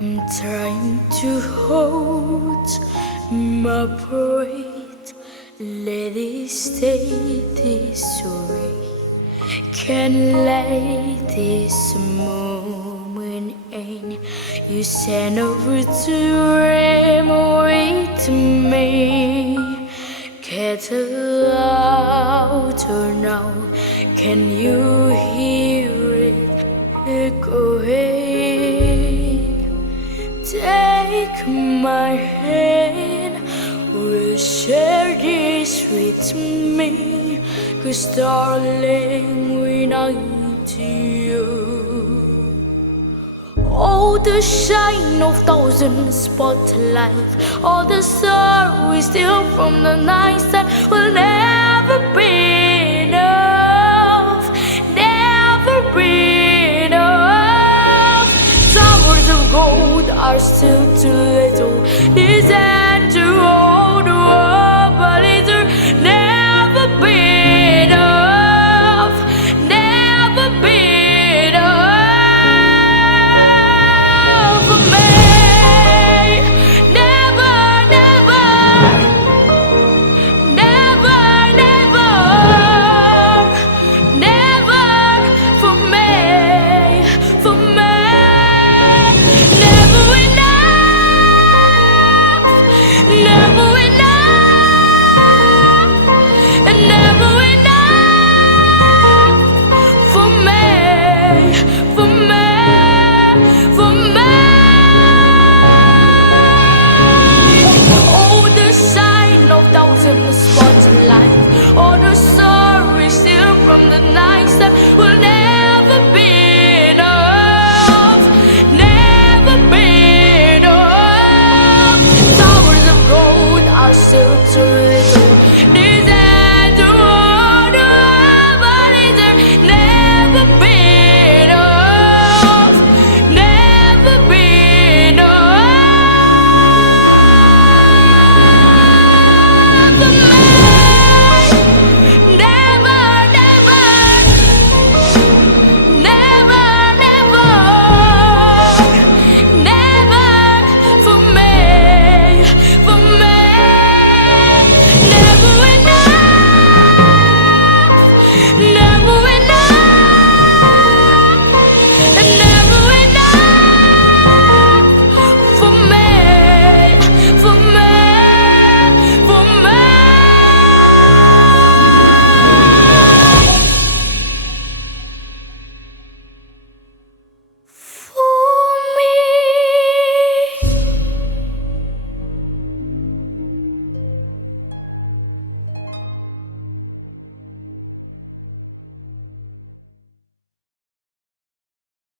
I'm trying to hold my breath. Let it stay this way. Can't let this moment end. You send over to dream with me. Get louder now. Can you hear it echoing? Take my hand. Will share this with me, 'cause darling, we need you. Oh, the shine of thousand spotlights, all the stars we steal from the night that will never be enough, never be enough. Towers of gold are still too little. Is